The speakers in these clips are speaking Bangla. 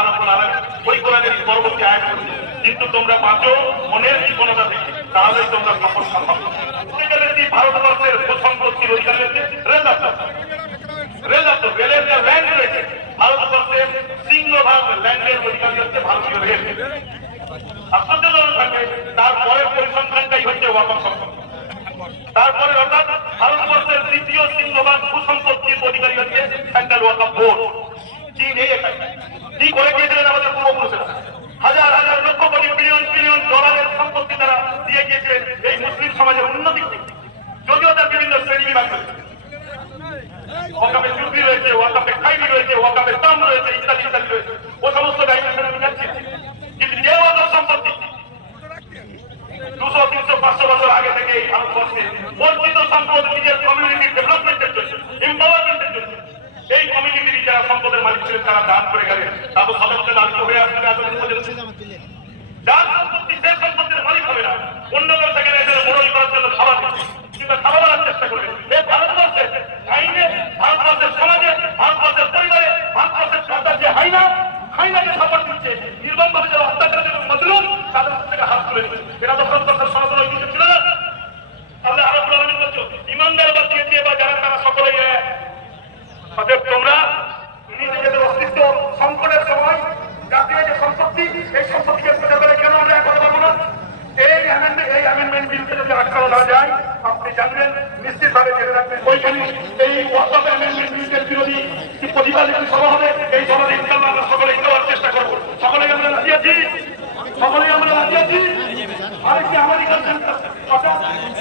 আলামিন ওই কোরআনের পরবর্তী আয়াত বলছে, কিন্তু তোমরা বাঁচো মনের জীবনতা থেকে তাহলেই তোমরা সফল সম্ভব রয়েছে ইত্যাদি ইত্যাদি রয়েছে। ও সমস্ত ডাইমেনশন আমি যাচ্ছি। কিন্তু যে ওয়াকাপ সম্পত্তি, দুশো, তিনশো, পাঁচশো বছর আগে থেকে এই ভারতবর্ষে বর্ধিত সম্পদ নিজের কমিউনিটি ডেভেলপমেন্টের জন্য এম্পাওয়ারমেন্টের জন্য, এই কমিউনিটির যারা সম্পদের মালিক ছিলেন, তারা দান করে গেলেন। তারপর সদস্য লালিত হয়ে আসলে এতদিন পর্যন্ত যার সম্পত্তি সে সম্পত্তির মালিক হবে না অন্য কেউ সেখানে এসে মোড়ল করার জন্য খাবার দিচ্ছে কিংবা খাবার আনার চেষ্টা করবে এই ভারতবর্ষে আইনে ভারতবর্ষের সমাজে ভারতবর্ষের পরিবারে ভারতবর্ষের সরকার যে হাইনা, হাইনাকে সাপোর্ট দিচ্ছে। নির্মমভাবে যারা মজলুম তাদের হাত থেকে হাত ইমানদার বা বা যারা, তারা সকলেই এক। অতএব নিজেদের অস্তিত্ব সংকটের সময় জাতীয় যে সম্পত্তি এই সম্পত্তিকে কেন না? এই অ্যামেন্ডমেন্ট এই অ্যামেন্ডমেন্ট বিলকে যদি আটকানো না যায়, আপনি জানবেন, নিশ্চিতভাবে জেনে রাখবেন, ওইখানে এই বিলকের বিরোধী প্রতিবাদ একটি সভা হবে। এই সভাতে ইনশাল্লাহ আমরা সকলে দেওয়ার চেষ্টা করব। সকলে আমরা রাজি আছি? সকলে আমরা রাজি আছি? আরেকটি আমারই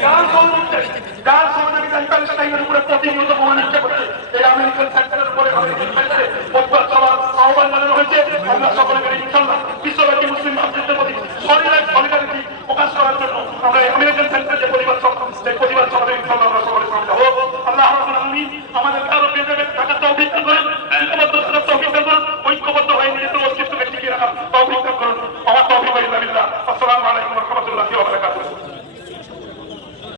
যার সম্বন্ধে যার সহযোগিতা ইনকালের উপরে প্রতিনিয়ত প্রমাণিত করছে এই আমেরিকান সেন্টারের উপরে প্রতিবাদ সভার আহ্বান জানানো হয়েছে। আমরা আমাদের